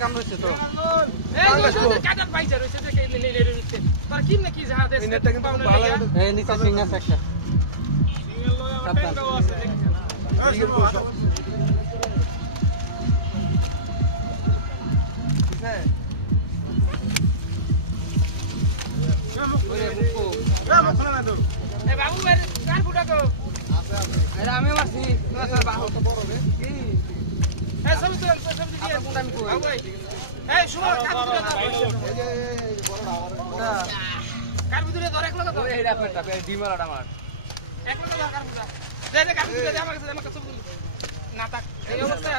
কাম রয়েছে তো নিচে সিং আছে একটা আমি মারছি কার ভিতরে ধরে এক লোক ডিমার আমার এক লোক না থাক এই অবস্থা